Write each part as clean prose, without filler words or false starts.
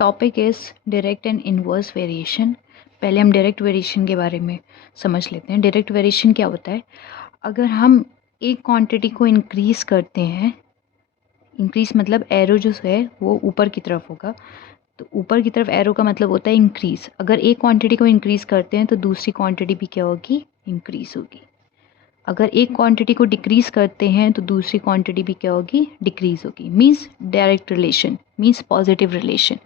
Topic is direct and inverse variation. पहले हम direct variation के बारे में समझ लेते हैं। डायरेक्ट वेरिएशन क्या होता है? अगर हम एक क्वांटिटी को इंक्रीज़ करते हैं, इंक्रीज़ मतलब एरो जो है वो ऊपर की तरफ होगा, तो ऊपर की तरफ एरो का मतलब होता है इंक्रीज़। अगर एक क्वांटिटी को इंक्रीज़ करते हैं तो दूसरी क्वांटिटी भी क्या होगी? इंक्रीज़ होगी। अगर एक क्वांटिटी को डिक्रीज़ करते हैं तो दूसरी क्वांटिटी भी क्या होगी? डिक्रीज़ होगी। Means direct relation, means positive relation.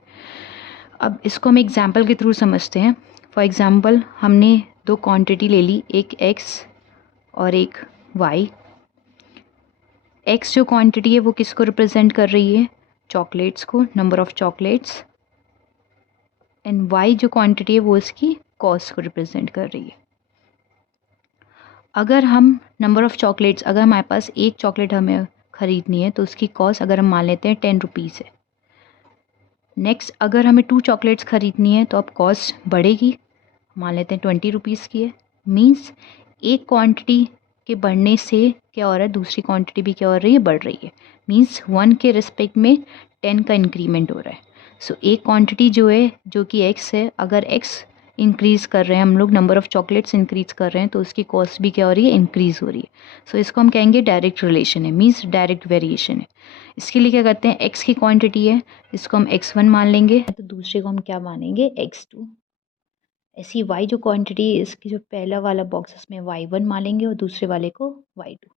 अब इसको हम एग्जाम्पल के थ्रू समझते हैं। फॉर एग्ज़ाम्पल हमने दो क्वांटिटी ले ली, एक x और एक y। x जो क्वांटिटी है वो किसको रिप्रेजेंट कर रही है? चॉकलेट्स को, number of chocolates. And y जो क्वांटिटी है वो इसकी कॉस्ट को रिप्रेजेंट कर रही है। अगर हम नंबर ऑफ़ चॉकलेट्स, अगर हमारे पास एक चॉकलेट हमें ख़रीदनी है तो उसकी कॉस्ट अगर हम मान लेते हैं 10 रुपीज़ है। नेक्स्ट अगर हमें 2 चॉकलेट्स ख़रीदनी है तो अब कॉस्ट बढ़ेगी, मान लेते हैं 20 रुपीज़ की है। मीन्स एक क्वांटिटी के बढ़ने से क्या हो रहा है? दूसरी क्वांटिटी भी क्या हो रही है? बढ़ रही है। मीन्स 1 के रिस्पेक्ट में 10 का इंक्रीमेंट हो रहा है। सो एक क्वांटिटी जो है, जो कि x है, अगर x इंक्रीज़ कर रहे हैं हम लोग, नंबर ऑफ़ चॉकलेट्स इंक्रीज़ कर रहे हैं, तो उसकी कॉस्ट भी क्या हो रही है? इंक्रीज़ हो रही है। सो इसको हम कहेंगे डायरेक्ट रिलेशन है, मीन्स डायरेक्ट वेरिएशन है। इसके लिए क्या करते हैं? x की क्वांटिटी है, इसको हम x1 मान लेंगे, तो दूसरे को हम क्या मानेंगे? x2। ऐसी y जो क्वांटिटी है, इसकी जो पहला वाला बॉक्स इसमें y1 मानेंगे और दूसरे वाले को y2।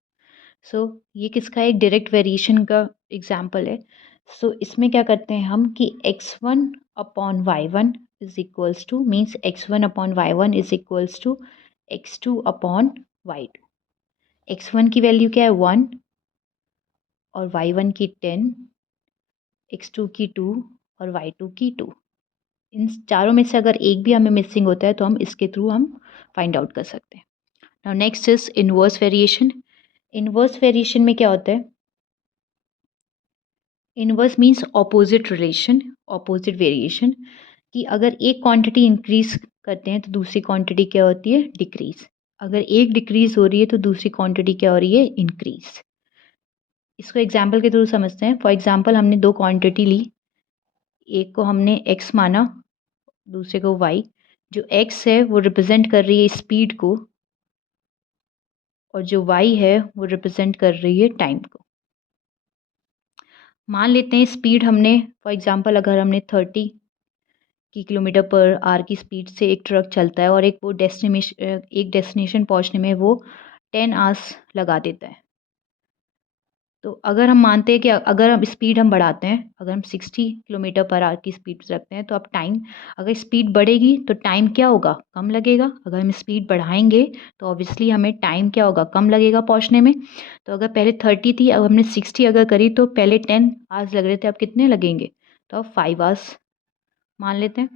सो ये किसका एक डायरेक्ट वेरिएशन का एग्जांपल है। सो इसमें क्या करते हैं हम कि x1 upon y1 is equals to, means x1 upon y1 is equals to x2 upon y2। x1 की वैल्यू क्या है? 1 और y1 की 10, x2 की 2 और y2 की 2। इन चारों में से अगर एक भी हमें मिसिंग होता है तो हम इसके थ्रू हम फाइंड आउट कर सकते हैं। Now next is inverse variation. Inverse variation में क्या होता है? Inverse means opposite relation, opposite variation. कि अगर एक क्वांटिटी इंक्रीज करते हैं तो दूसरी क्वांटिटी क्या होती है? डिक्रीज। अगर एक डिक्रीज हो रही है तो दूसरी क्वांटिटी क्या हो रही है? इंक्रीज। इसको एग्जाम्पल के थ्रू समझते हैं। फॉर एग्जाम्पल हमने दो क्वांटिटी ली, एक को हमने x माना, दूसरे को y। जो x है वो रिप्रेजेंट कर रही है स्पीड को और जो y है वो रिप्रेजेंट कर रही है टाइम को। मान लेते हैं स्पीड हमने, फॉर एग्जांपल अगर हमने 30 की किलोमीटर पर आवर की स्पीड से एक ट्रक चलता है और एक डेस्टिनेशन पहुंचने में वो 10 आवर्स लगा देता है। तो अगर हम मानते हैं कि अगर हम स्पीड हम बढ़ाते हैं, अगर हम 60 किलोमीटर पर आवर की स्पीड रखते हैं तो अब टाइम, अगर स्पीड बढ़ेगी तो टाइम क्या होगा? कम लगेगा। अगर हम स्पीड बढ़ाएंगे तो ऑब्वियसली हमें टाइम क्या होगा? कम लगेगा पहुंचने में। तो अगर पहले 30 थी, अब हमने 60 अगर करी, तो पहले 10 आवर्स लग रहे थे, अब कितने लगेंगे? तो अब 5 आवर्स मान लेते हैं।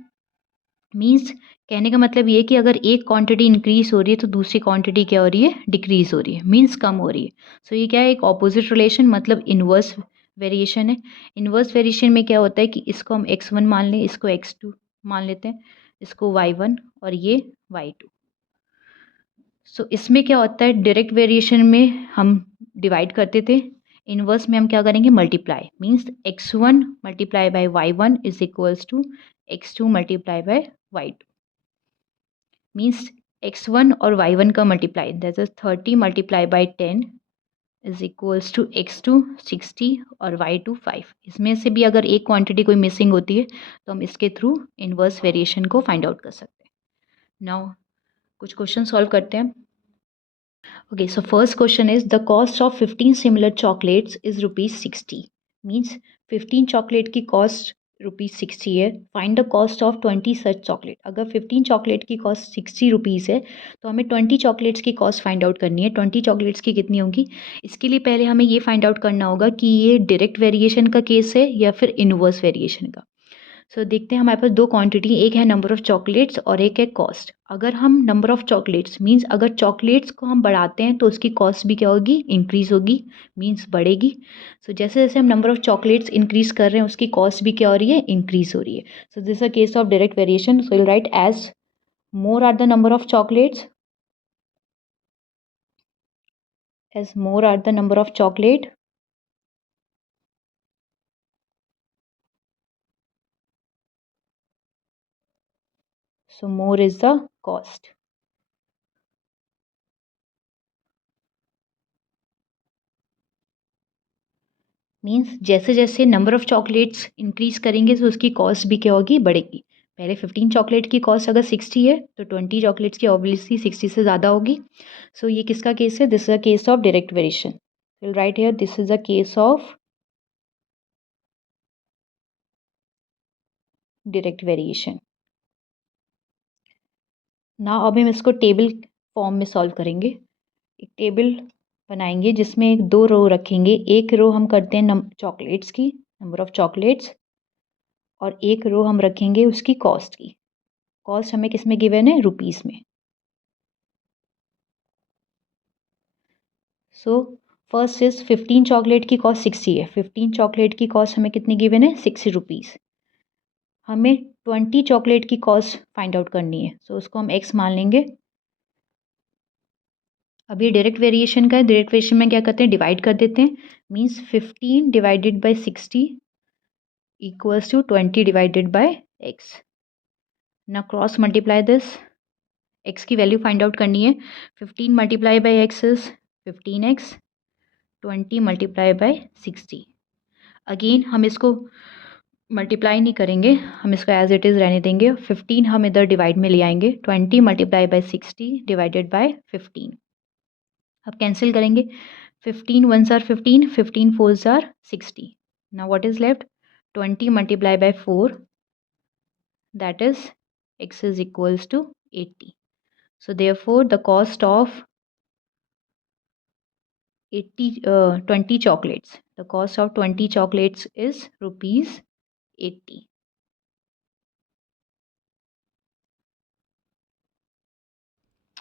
मीन्स कहने का मतलब ये है कि अगर एक क्वांटिटी इंक्रीज हो रही है तो दूसरी क्वांटिटी क्या हो रही है? डिक्रीज हो रही है, मीन्स कम हो रही है। सो ये क्या है? एक ऑपोजिट रिलेशन, मतलब इनवर्स वेरिएशन है। इनवर्स वेरिएशन में क्या होता है कि इसको हम x1 मान लें, इसको x2 मान लेते हैं, इसको y1 और ये y2। सो इसमें क्या होता है? डायरेक्ट वेरिएशन में हम डिवाइड करते थे, इनवर्स में हम क्या करेंगे? Multiply. Means x1 multiply by y1 is equals to x2 multiply by y2। Means x1 और y1 का multiply, that is 30 multiply by 10 is equals to x2 60 और y2 5। इसमें से भी अगर एक क्वांटिटी कोई मिसिंग होती है तो हम इसके थ्रू इनवर्स वेरिएशन को फाइंड आउट कर सकते हैं। नाउ कुछ क्वेश्चन सॉल्व करते हैं। Okay, so first question is the cost of 15 similar chocolates is rupees 60. Means 15 chocolate की cost rupees 60 है. Find the cost of 20 such chocolate. अगर 15 chocolate की cost 60 rupees है तो हमें 20 chocolates की cost find out करनी है. 20 chocolates की कितनी होगी? इसके लिए पहले हमें ये find out करना होगा कि ये direct variation का केस है या फिर inverse variation का। सो देखते हैं, हमारे पास दो क्वांटिटी, एक है नंबर ऑफ़ चॉकलेट्स और एक है कॉस्ट। अगर हम नंबर ऑफ़ चॉकलेट्स मीन्स अगर चॉकलेट्स को हम बढ़ाते हैं तो उसकी कॉस्ट भी क्या होगी? इंक्रीज़ होगी, मीन्स बढ़ेगी। सो जैसे जैसे हम नंबर ऑफ़ चॉकलेट्स इंक्रीज़ कर रहे हैं उसकी कॉस्ट भी क्या हो रही है? इंक्रीज़ हो रही है। So this a case of direct variation. So will write as more are the number of chocolates, as more are the number of chocolate, So more is the cost. Means जैसे जैसे number of chocolates increase करेंगे तो उसकी cost भी क्या होगी, बढ़ेगी। पहले 15 चॉकलेट की कॉस्ट अगर 60 है तो 20 चॉकलेट्स की ऑब्वियसली 60 से ज़्यादा होगी। सो ये किसका केस है? This is a case of direct variation. Will write here this is a case of direct variation. Now अब हम इसको टेबल फॉर्म में सॉल्व करेंगे। एक टेबल बनाएंगे जिसमें एक 2 रो रखेंगे। एक रो हम करते हैं चॉकलेट्स की, नंबर ऑफ़ चॉकलेट्स, और एक रो हम रखेंगे उसकी कॉस्ट की। कॉस्ट हमें किस में गिवन है? रुपीज़ में। सो फर्स्ट इज 15 चॉकलेट की कॉस्ट 60 है। 15 चॉकलेट की कॉस्ट हमें कितनी गिवन है? 60 रुपीज़। हमें 20 चॉकलेट की कॉस्ट फाइंड आउट करनी है। सो उसको हम एक्स मान लेंगे। अब ये डायरेक्ट वेरिएशन का है। डायरेक्ट वेरिएशन में क्या करते हैं? डिवाइड कर देते हैं। Means 15 divided by 60 equals to 20 divided by x. ना क्रॉस मल्टीप्लाई दिस। एक्स की वैल्यू फाइंड आउट करनी है। 15 multiply by x is 15x, 20 multiply by 60। Again हम इसको मल्टीप्लाई नहीं करेंगे, हम इसको एज इट इज़ रहने देंगे। 15 हम इधर डिवाइड में ले आएंगे। 20 मल्टीप्लाई बाई 60 डिवाइडेड बाई 15। अब कैंसिल करेंगे। 15 1s are 15, 15 4s are 60। Now what is left? 20 multiply by 4, that is x is equals to 80। So therefore the cost of 20 chocolates, the cost of 20 chocolates is rupees 80.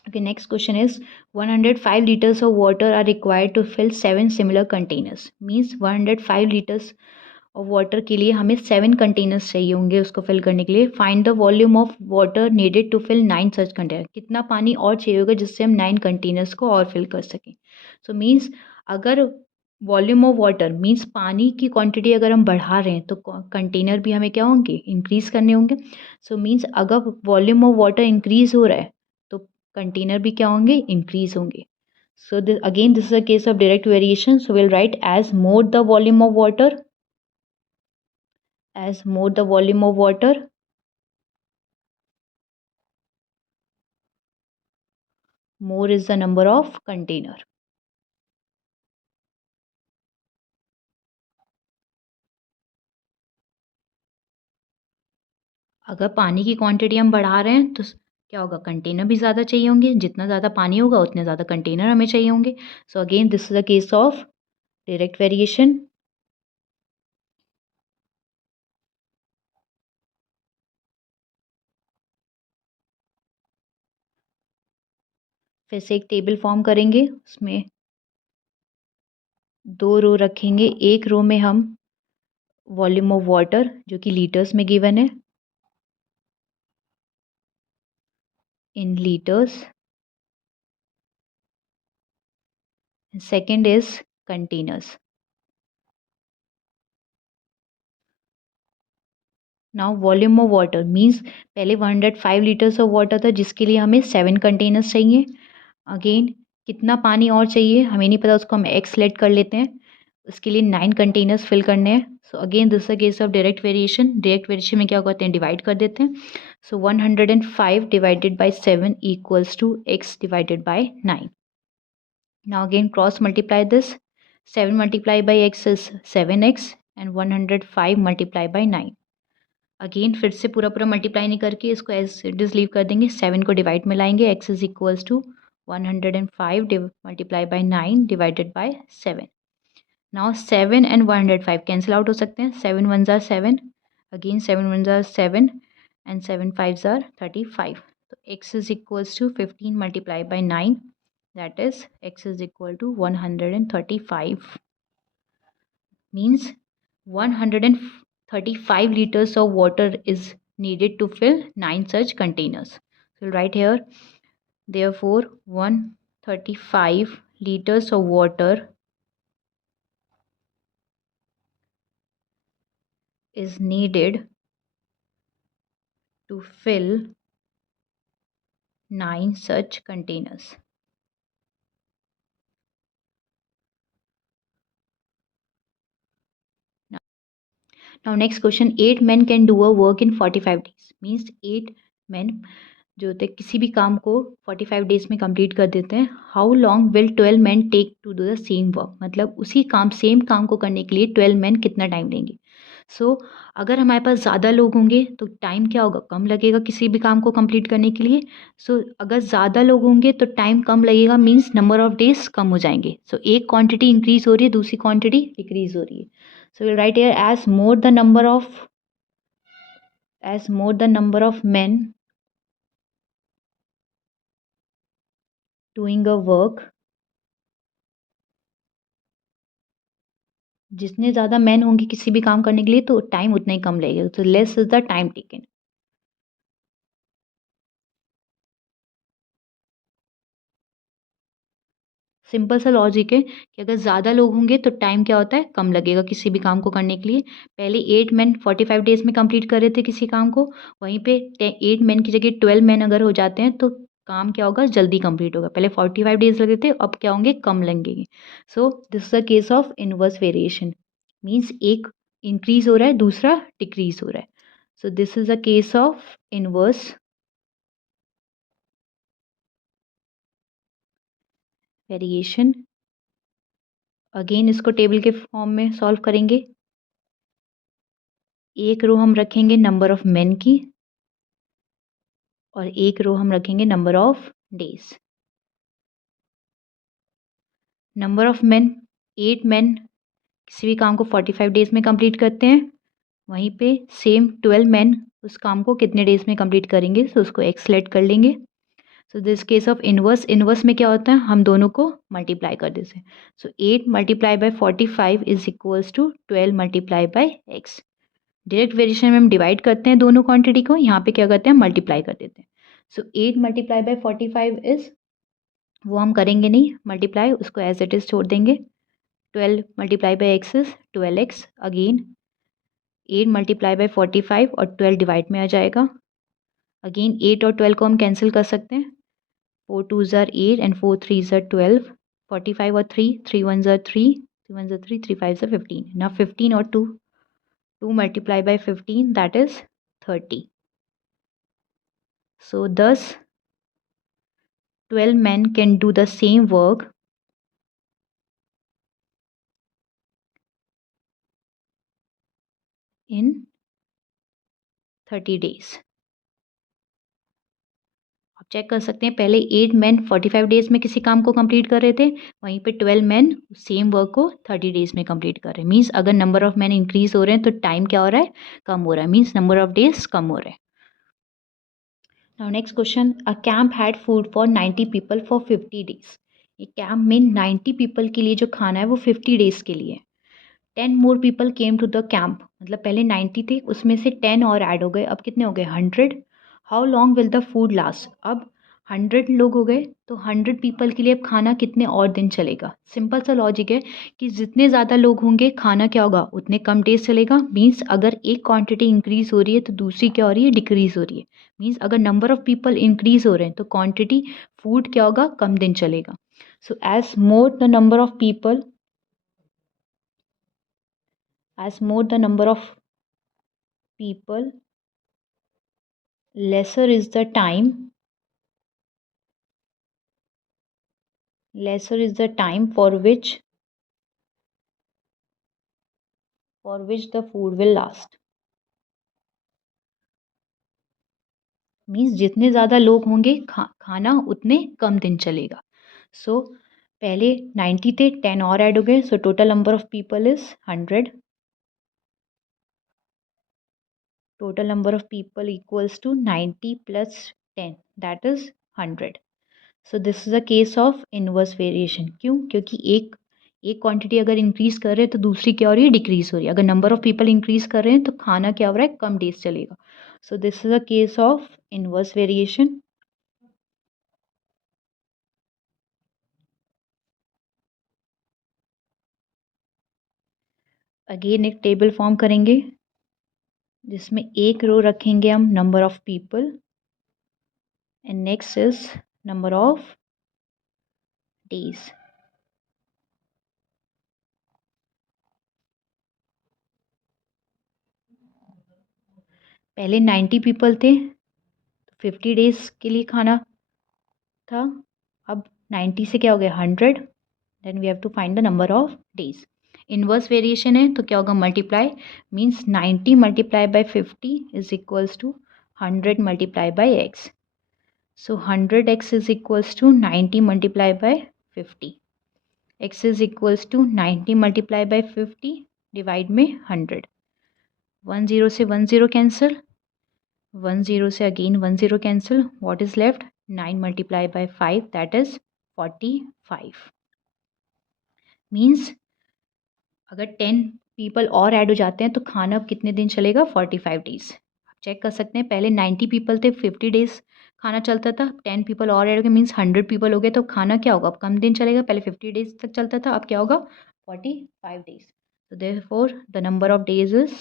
Okay, next question is 105 liters of water are required to fill 7 similar containers. Means 105 liters of water के लिए हमें 7 containers चाहिए होंगे उसको fill करने के लिए. Find the volume of water needed to fill 9 such containers. कितना पानी और चाहिए होगा जिससे हम 9 containers को और fill कर सकें. So means अगर वॉल्यूम ऑफ वाटर मीन्स पानी की क्वांटिटी अगर हम बढ़ा रहे हैं तो कंटेनर भी हमें क्या होंगे? इंक्रीज़ करने होंगे. सो मीन्स अगर वॉल्यूम ऑफ वाटर इंक्रीज़ हो रहा है तो कंटेनर भी क्या होंगे? इंक्रीज होंगे. So again this is a case of direct variation. So we'll write as more the volume of water, as more the volume of water, more is the number of container. अगर पानी की quantity हम बढ़ा रहे हैं तो क्या होगा? कंटेनर भी ज़्यादा चाहिए होंगे. जितना ज़्यादा पानी होगा उतने ज़्यादा कंटेनर हमें चाहिए होंगे. सो again this is a case of direct variation. फिर से एक टेबल फॉर्म करेंगे. उसमें 2 रो रखेंगे. एक रो में हम वॉल्यूम ऑफ वाटर जो कि लीटर्स में गिवन है, in liters. And second is containers. Now volume of water means पहले 105 लीटर्स ऑफ वाटर था जिसके लिए हमें 7 कंटेनर्स चाहिए. अगेन कितना पानी और चाहिए हमें नहीं पता, उसको हम एक्स लेट कर लेते हैं. उसके लिए 9 कंटेनर्स फिल करने हैं. So again this a case of direct variation. Direct variation में क्या करते हैं? डिवाइड कर देते हैं. So 105 divided by 7 equals to x divided by 9. Now again cross multiply this. 7 multiplied by x is 7x and 105 multiplied by 9. Again फिर से पूरा पूरा मल्टीप्लाई नहीं करके इसको एज इट इज लीव कर देंगे. 7 को डिवाइड में लाएंगे. x is equals to 105 multiply by 9 divided by 7. Now 7 and 105 cancel out हो सकते हैं. 7 1s are 7, again 7 1s are 7 and 7 5s are 35. तो x is equals to 15 multiply by 9, that is x is equal to 135. Means 135 liters of water is needed to fill 9 such containers. So we'll write here, therefore 135 liters of water is needed to fill 9 such containers. Now next question, 8 men can do a work in 45 days. Means 8 men जो होते हैं किसी भी काम को 45 days में complete कर देते हैं. How long will 12 man take to do the same work. मतलब उसी काम सेम काम को करने के लिए 12 मैन कितना टाइम लेंगे. अगर हमारे पास ज़्यादा लोग होंगे तो टाइम क्या होगा, कम लगेगा किसी भी काम को कंप्लीट करने के लिए. अगर ज़्यादा लोग होंगे तो टाइम कम लगेगा, मीन्स नंबर ऑफ डेज कम हो जाएंगे. एक क्वांटिटी इंक्रीज हो रही है, दूसरी क्वांटिटी डिक्रीज हो रही है. Will write here as more the number of men doing a work, जितने ज़्यादा मैन होंगे किसी भी काम करने के लिए तो टाइम उतना ही कम लगेगा. तो less is the time taken. Simple सा लॉजिक है कि अगर ज़्यादा लोग होंगे तो टाइम क्या होता है, कम लगेगा किसी भी काम को करने के लिए. पहले 8 मैन 45 डेज में कंप्लीट कर रहे थे किसी काम को, वहीं पे 8 मैन की जगह 12 मैन अगर हो जाते हैं तो काम क्या होगा, जल्दी कंप्लीट होगा. पहले 45 डेज लगे थे, अब क्या होंगे, कम लगेंगे. This is the case of inverse variation. Means एक इंक्रीज हो रहा है, दूसरा डिक्रीज हो रहा है. This is a case of inverse variation. Again इसको टेबल के फॉर्म में सॉल्व करेंगे. एक रो हम रखेंगे नंबर ऑफ मेन की और एक रो हम रखेंगे number of days. Number of main, 8 main किसी भी काम को 45 डेज में कंप्लीट करते हैं, वहीं पे सेम 12 मेन उस काम को कितने डेज में कंप्लीट करेंगे, उसको एक्स सेलेक्ट कर लेंगे. This case of inverse, inverse में क्या होता है, हम दोनों को मल्टीप्लाई कर देते हैं. 8 multiply by 45 is equals to 12 multiply by x. Direct variation में हम डिवाइड करते हैं दोनों क्वांटिटी को, यहाँ पे क्या करते हैं, मल्टीप्लाई कर देते हैं. 8 मल्टीप्लाई बाय 45 इज, वो हम करेंगे नहीं मल्टीप्लाई, उसको एज इट इज़ छोड़ देंगे. 12 multiply by x is 12x. Again 8 multiply by 45 और 12 डिवाइड में आ जाएगा. अगेन 8 और 12 को हम कैंसिल कर सकते हैं. 4 2 ज़ार 8 एंड 4 3 ज़ार 12. 45 और 3, 3 1 ज़ार 3, 3 1 ज़ार 3, 3 5 ज़ार 15. ना 15 और 2, 2 multiply by 15 that is 30. Thus 12 men can do the same work in 30 days. आप चेक कर सकते हैं, पहले 8 मैन 45 डेज में किसी काम को कंप्लीट कर रहे थे, वहीं पे 12 मैन सेम वर्क को 30 डेज में कंप्लीट कर रहे हैं. मीन्स अगर नंबर ऑफ मैन इंक्रीज हो रहे हैं तो टाइम क्या हो रहा है, कम हो रहा है. मीन्स नंबर ऑफ डेज कम हो रहे हैं. Now next question, a camp had food for 90 people for 50 days. ये कैंप में 90 पीपल के लिए जो खाना है वो 50 डेज के लिए है. 10 more people came to the camp. मतलब पहले 90 थे, उसमें से 10 और ऐड हो गए, अब कितने हो गए, 100. How long will the food last. अब 100 लोग हो गए तो 100 पीपल के लिए अब खाना कितने और दिन चलेगा. सिंपल सा लॉजिक है कि जितने ज़्यादा लोग होंगे खाना क्या होगा, उतने कम डेज चलेगा. मीन्स अगर एक क्वांटिटी इंक्रीज हो रही है तो दूसरी क्या हो रही है, डिक्रीज हो रही है. मीन्स अगर नंबर ऑफ पीपल इंक्रीज हो रहे हैं तो क्वांटिटी फूड क्या होगा, कम दिन चलेगा. As more the number of people, as more the number of people, lesser is the time, for which the food will last. Means जितने ज़्यादा लोग होंगे खाना उतने कम दिन चलेगा. पहले 90 थे, 10 और ऐड हो गए, total number of people is 100. Total number of people equals to 90 plus 10 that is 100. This is a case of inverse variation. क्यों, क्योंकि एक क्वांटिटी अगर इंक्रीज कर रहे हैं तो दूसरी क्या हो रही है, डिक्रीज हो रही है. अगर नंबर ऑफ पीपल इंक्रीज कर रहे हैं तो खाना क्या हो रहा है, कम डेज चलेगा. This is a case of inverse variation. Again एक टेबल फॉर्म करेंगे जिसमें एक रो रखेंगे हम number of people and next is number of days. पहले 90 पीपल थे, 50 डेज के लिए खाना था. अब 90 से क्या हो गया 100. Then we have to find the number of days. Inverse variation है तो क्या होगा multiply. Means 90 multiply by 50 is equals to 100 multiply by x. So 100x is equals to 90 multiply by 50. x is equals to 90 multiply by 50 divide में 100. 10 से 10 cancel, 10 से again 10 cancel. What is left 9 multiply by 5 that is 45. Means अगर 10 people और add हो जाते हैं तो खाना अब कितने दिन चलेगा 45 डेज. चेक कर सकते हैं. पहले 90 पीपल थे, 50 डेज खाना चलता था. 10 पीपल और ऐड हो गए मीन्स 100 पीपल हो गए तो खाना क्या होगा अब कम दिन चलेगा. पहले 50 डेज तक चलता था, अब क्या होगा 45 days. So therefore the number of days is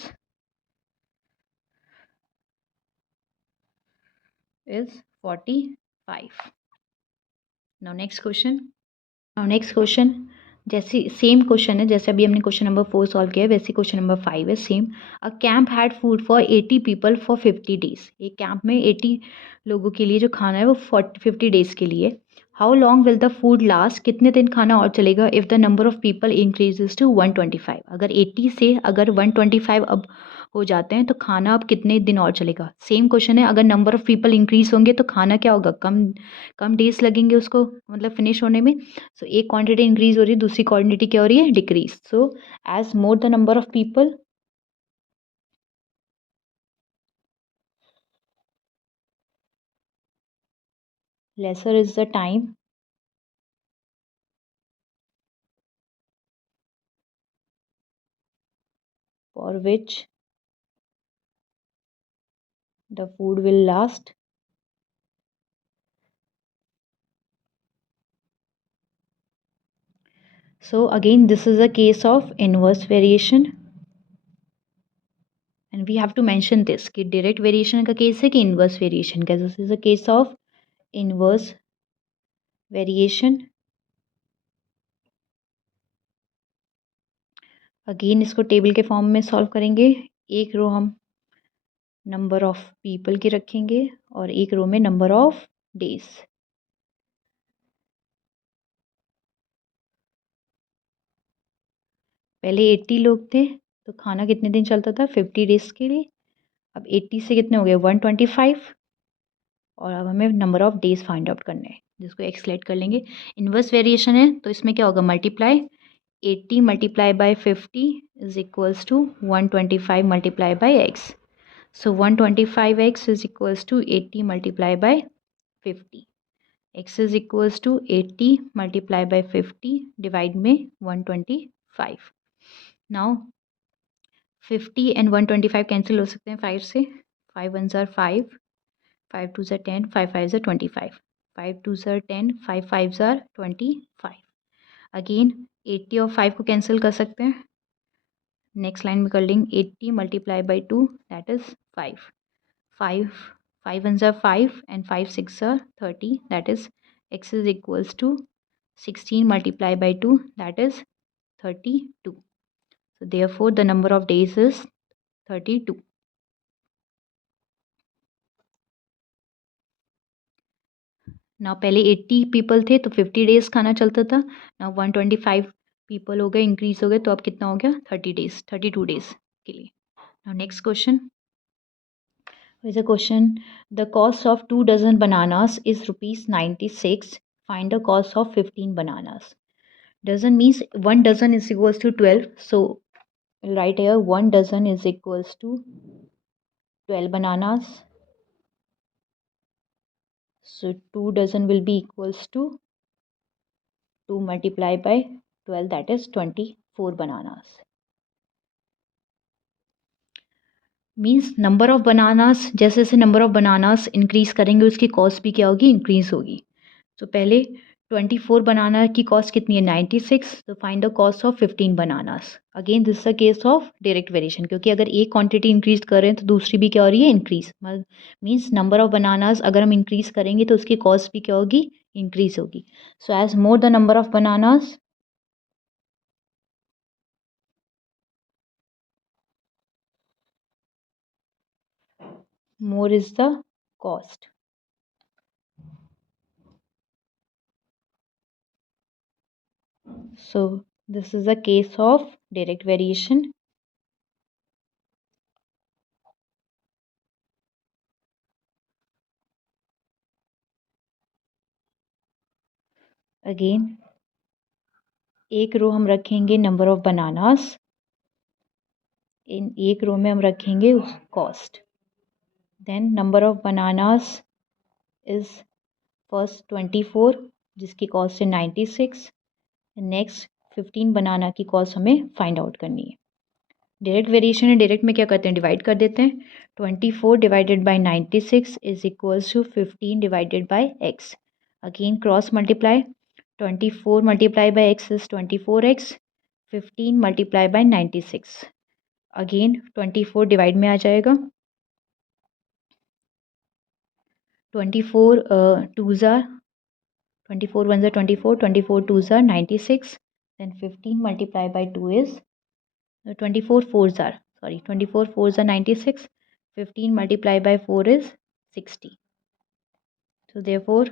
45. Now next question. जैसे सेम क्वेश्चन है जैसे अभी हमने क्वेश्चन नंबर 4 सॉल्व किया है वैसे क्वेश्चन नंबर 5 है same. A camp had food for 80 people for 50 days. एक कैंप में 80 लोगों के लिए जो खाना है वो 50 डेज के लिए. How long will the food last. कितने दिन खाना और चलेगा if the number of people increases to 125. अगर 80 से अगर 125 अब हो जाते हैं तो खाना अब कितने दिन और चलेगा. सेम क्वेश्चन है. अगर नंबर ऑफ पीपल इंक्रीज होंगे तो खाना क्या होगा कम कम डेज लगेंगे उसको मतलब फिनिश होने में. सो एक क्वांटिटी इंक्रीज हो रही है दूसरी क्वांटिटी क्या हो रही है decrease. So as more the number of people lesser is the time for which the food will last. So again this is a case of inverse variation and we have to mention this कि direct variation का case है कि inverse variation का. This is a case of inverse variation. Again इसको table के form में solve करेंगे. एक रो हम नंबर ऑफ पीपल की रखेंगे और एक रो में नंबर ऑफ डेज. पहले 80 लोग थे तो खाना कितने दिन चलता था 50 डेज के लिए. अब 80 से कितने हो गए 125 और अब हमें number of days find out करने हैं जिसको एक्सलेट कर लेंगे. इन्वर्स वेरिएशन है तो इसमें क्या होगा multiply. 80 multiply by 50 is equals to 125 multiply by x. So 125x is equals to 80 multiply by 50. x is equals to 80 multiply by 50 divide में 125. नाउ 50 एंड 125 कैंसिल हो सकते हैं 5 से. 5 1 ज़ार 5, 5 2 ज़ार 10, 5 5 ज़ार 25, 5 2 ज़ार 10, 5 5 ज़ार 25. अगेन 80 और 5 को कैंसिल कर सकते हैं. नेक्स्ट लाइन में कर लेंगे 80 मल्टीप्लाई बाई 2 दैट इज़ 5. 5 5 1 ज़ार 5 एंड 5 6 ज़ार 30 that is x is equals to 16 multiply by 2 that is 32. So therefore the number of days is 32. Now पहले 80 पीपल थे तो 50 डेज खाना चलता था. Now 125 पीपल हो गए इंक्रीज हो गए तो अब कितना हो गया 30 डेज 32 डेज के लिए. Now next question is a question. The cost of 2 dozen bananas is ₹96. Find the cost of 15 bananas. Dozen means 1 dozen is equals to 12. So we'll write here 1 dozen is equals to 12 bananas. So 2 dozen will be equals to 2 multiplied by 12 that is 24 bananas. Means number of bananas जैसे जैसे number of bananas increase करेंगे उसकी cost भी क्या होगी increase होगी. तो पहले 24 बनाना की कॉस्ट कितनी है 96, तो find the cost of 15 bananas. Again this is a case of direct variation, क्योंकि अगर एक क्वांटिटी इंक्रीज कर रहे हैं तो दूसरी भी क्या हो रही है increase, means number of bananas अगर हम इंक्रीज करेंगे तो उसकी कॉस्ट भी क्या होगी इंक्रीज होगी। So as more the number of bananas, more is the cost. So this is a case of direct variation. Again एक रो हम रखेंगे नंबर ऑफ बनानास, इन एक रो में हम रखेंगे cost, then number of bananas is first 24 जिसकी cost है 96, next 15 बनाना की कॉस्ट हमें फाइंड आउट करनी है। डायरेक्ट वेरिएशन है, डायरेक्ट में क्या करते हैं डिवाइड कर देते हैं, 24 divided by 96 is equals to 15 divided by x. Again cross multiply, 24 multiply by x is 24x, 15 multiply by 96, again 24 divide में आ जाएगा, 24 टू ज़ार 24 वन ज़ार 24, 24 टू ज़ार 96, then 15 multiply by 2 is 24 four ज़ार 24 फोर ज़ार 96, 15 multiply by 4 is 60. So therefore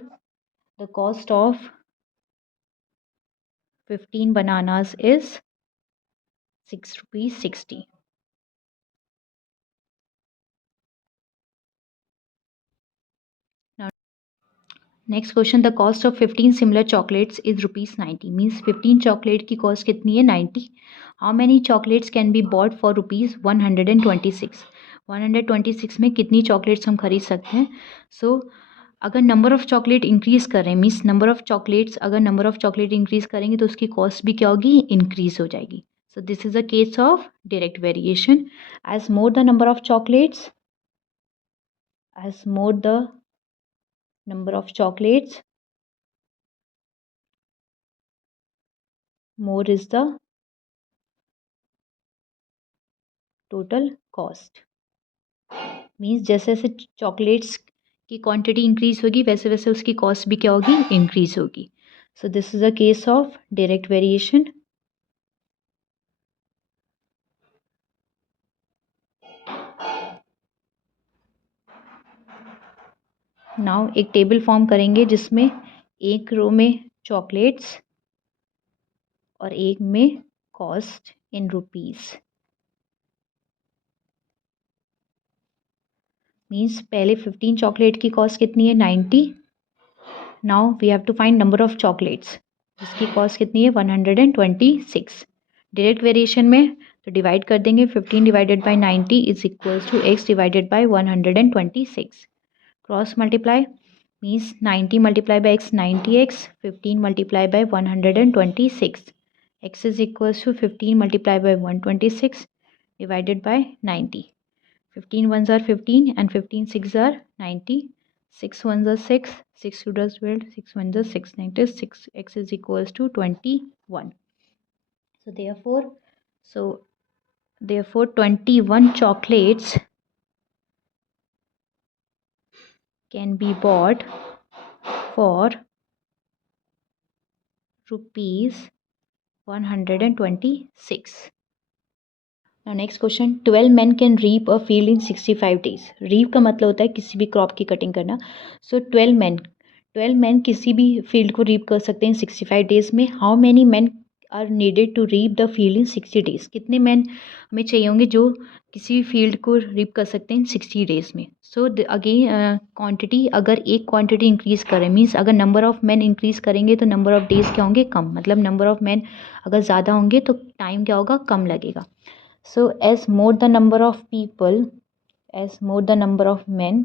the cost of 15 bananas is 6 rupees 60. Now next question, the cost of 15 similar chocolates is rupees 90, means 15 chocolate की cost कितनी है 90. How many chocolates can be bought for rupees 126? 126 में कितनी chocolates हम खरीद सकते हैं? So अगर नंबर ऑफ़ चॉकलेट इंक्रीज़ कर रहे हैं, मीन्स नंबर ऑफ़ चॉकलेट्स, अगर नंबर ऑफ़ चॉकलेट इंक्रीज़ करेंगे तो उसकी कॉस्ट भी क्या होगी इंक्रीज़ हो जाएगी. So this is a case of direct variation. As more the number of chocolates, as more the number of chocolates, more is the total cost. Means जैसे जैसे चॉकलेट्स की क्वांटिटी इंक्रीज होगी वैसे वैसे उसकी कॉस्ट भी क्या होगी इंक्रीज होगी. सो this is a case of direct variation. Now एक टेबल फॉर्म करेंगे जिसमें एक रो में चॉकलेट्स और एक में कॉस्ट इन रुपीस. मीन्स पहले 15 चॉकलेट की कॉस्ट कितनी है 90. Now we have to find number of chocolates जिसकी कॉस्ट कितनी है 126. डायरेक्ट वेरिएशन में तो डिवाइड कर देंगे, 15 divided by 90 is equals to x divided by 126. Cross multiply means 90 multiply by x 90x, 15 multiply by 126, x is equals to 15 multiplied by 126 divided by 90. 15 ones are 15 and 15 six are 90. 6 ones are 6, 6 2 does 12, 6 ones are 6, 96, x is equals to 21. So therefore 21 chocolates can be bought for rupees 126. Now next question, 12 men can reap a field in 65 days. reap का मतलब होता है किसी भी crop की cutting करना. So 12 men किसी भी फील्ड को रीप कर सकते हैं 65 डेज में. How many man are needed to reap the field in 60 days. कितने मैन हमें चाहिए होंगे जो किसी भी फील्ड को रीप कर सकते हैं 60 डेज में. सो अगेन क्वांटिटी, अगर एक क्वांटिटी इंक्रीज करें मीन्स अगर नंबर ऑफ मैन इंक्रीज करेंगे तो नंबर ऑफ डेज क्या होंगे कम, मतलब नंबर ऑफ मैन अगर ज़्यादा होंगे तो टाइम क्या होगा कम लगेगा. So as more the number of people, as more the number of men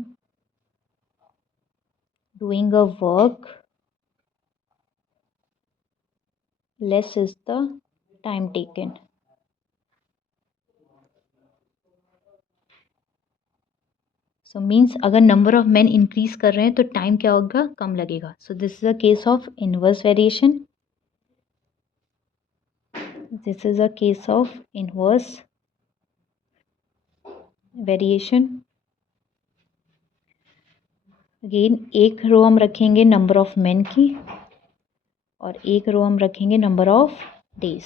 doing a work, less is the time taken. So means अगर नंबर ऑफ मैन इंक्रीज कर रहे हैं तो टाइम क्या होगा, कम लगेगा. So this is a case of inverse variation. This is a case of inverse variation. Again एक row हम रखेंगे नंबर ऑफ मैन की और एक रो हम रखेंगे number of days.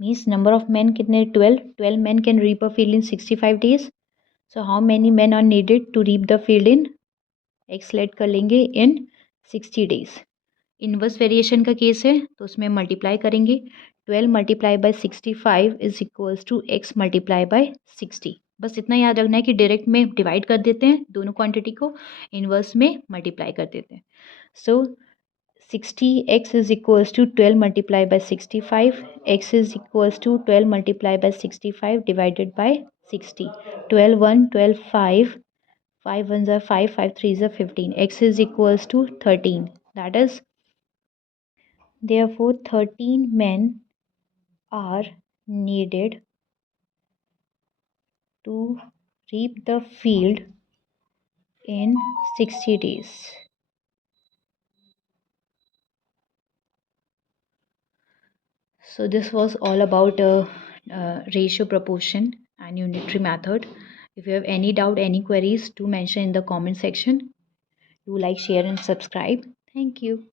Means number of man कितने, 12 man can reap a field in 65 days. So how many man are needed to reap the field in, x let कर लेंगे in 60 days. Inverse variation का case है तो उसमें multiply करेंगे. 12 multiply by 65 is equals to x multiply by 60. बस इतना याद रखना है कि डायरेक्ट में डिवाइड कर देते हैं दोनों क्वांटिटी को, इनवर्स में मल्टीप्लाई कर देते हैं. सो 60x is equals to 12 multiplied by 65. X is equals to 12 multiplied by 65 divided by 60. 12 1, 12 5, 5 1s are 5, 5 3s are 15. X is equals to 13. That is, therefore 13 men are needed to reap the field in 60 days. So this was all about ratio, proportion and unitary method. If you have any doubt, any queries, do mention in the comment section. Do like, share and subscribe. Thank you.